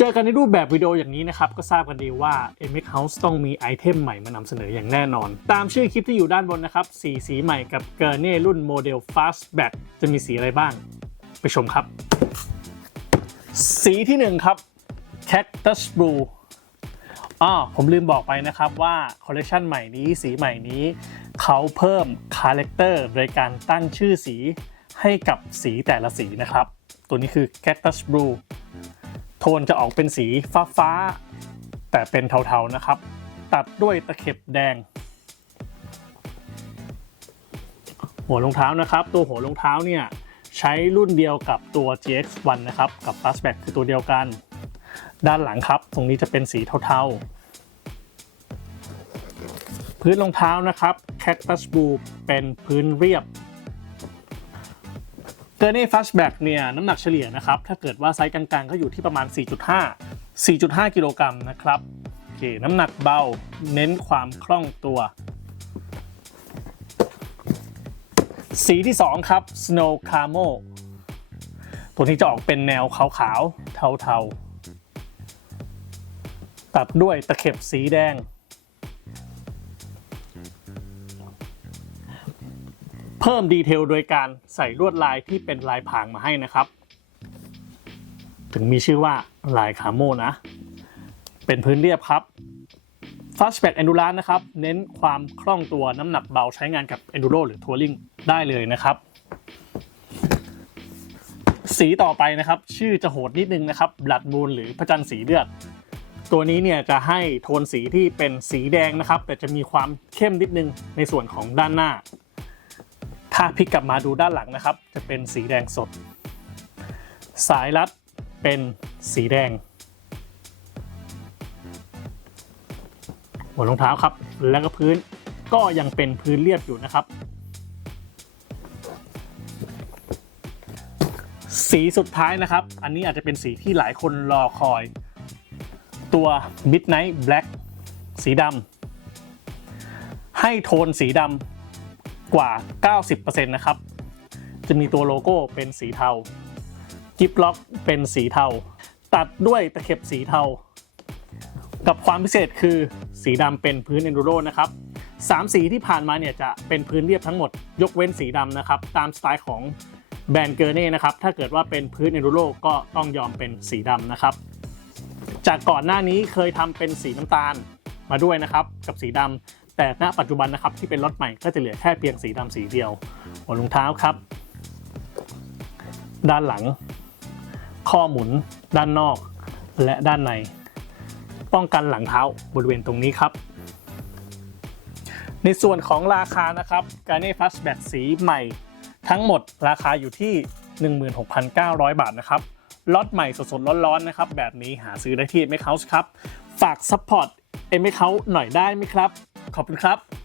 เจอกันในรูปแบบวิดีโออย่างนี้นะครับ ก็ทราบกันดีว่า MX House ต้องมีไอเทมใหม่มานำเสนออย่างแน่นอน ตามชื่อคลิปที่อยู่ด้านบนนะครับ สีสีใหม่กับเกอร์เน่รุ่นโมเดล Fastback จะมีสีอะไรบ้าง ไปชมครับ สีที่ 1 ครับ Cactus Blue อ๋อผมลืมบอกไปนะครับว่าคอลเลคชันใหม่นี้สีใหม่นี้ เขาเพิ่มคาแรคเตอร์โดยการตั้งชื่อสีให้กับสีแต่ละสีนะครับ ตัวนี้คือ Cactus Blue โทนจะออกเป็นสีฟ้าฟ้าๆแต่เป็นเทาๆนะครับ ตัดด้วยตะเข็บแดง หัวรองเท้านะครับ ตัวหัวรองเท้าเนี่ยใช้รุ่นเดียวกับตัว GX1 นะครับ กับ Fastback คือตัวเดียวกัน ด้านหลังครับ ตรงนี้จะเป็นสีเทาๆ พื้นรองเท้านะครับ Cactus Blue เป็นพื้นเรียบ เ o อร์เน่ฟัชแบ็กเนี่ยน้ำหนักเฉลี่ยนะครับถ้าเกิดว่าไซส์กลางๆ ก็อยู่ที่ประมาณ 4.5 4.5 กิโลกรัมนะครับโอเคน้ำหนักเบาเน้นความคล่องตัว สีที่ 2 ครับ Snow Camo ตัวนี้จะออกเป็นแนวขาวๆ เทาๆ ตัดด้วยตะเข็บสีแดง เพิ่มดีเทลโดยการใส่ลวดลายที่เป็นลายผางมาให้นะครับ ถึงมีชื่อว่าลายคาโมนะ เป็นพื้นเรียบครับ Fastback Endurance นะครับ เน้นความคล่องตัวน้ำหนักเบาใช้งานกับ Enduro หรือ Touring ได้เลยนะครับ สีต่อไปนะครับ ชื่อจะโหดนิดนึงนะครับ Blood Moon หรือพระจันทร์สีเลือด ตัวนี้เนี่ยจะให้โทนสีที่เป็นสีแดงนะครับ แต่จะมีความเข้มนิดนึงในส่วนของด้านหน้า ถ้าพลิกกลับมาดูด้านหลังนะครับ จะเป็นสีแดงสด สายรัดเป็นสีแดง หัวรองเท้าครับ แล้วก็พื้นก็ยังเป็นพื้นเรียบอยู่นะครับ สีสุดท้ายนะครับ อันนี้อาจจะเป็นสีที่หลายคนรอคอย ตัว Midnight Black สีดำให้โทนสีดำ กว่า 90%นะครับ จะมีตัวโลโก้เป็นสีเทากิฟล็อกเป็นสีเทา ตัดด้วยตะเข็บสีเทา กับความพิเศษคือสีดำเป็นพื้น Enduro นะครับสามสีที่ผ่านมาเนี่ยจะเป็นพื้นเรียบทั้งหมด ยกเว้นสีดำนะครับ ตามสไตล์ของแบรนด์เกอร์เน่นะครับ ถ้าเกิดว่าเป็นพื้น Enduro ก็ต้องยอมเป็นสีดำนะครับ จากก่อนหน้านี้เคยทำเป็นสีน้ำตาลมาด้วยนะครับ กับสีดำ แต่ณปัจจุบันนะครับที่เป็นรถใหม่ก็จะเหลือแค่เพียงสีดำสีเดียวหัวรองเท้าครับ ด้านหลัง ข้อหมุน ด้านนอก และด้านใน ป้องกันหลังเท้าบริเวณตรงนี้ครับ ในส่วนของราคานะครับการเน่ฟัสแบ็กสีใหม่ ทั้งหมดราคาอยู่ที่ 16,900 บาทนะครับล็อตใหม่สดๆร้อนๆนะครับ แบบนี้หาซื้อได้ที่ m ม House ครับ ฝากซัพพอร์ต m ม House หน่อยได้ไหมครับ ขอบคุณครับ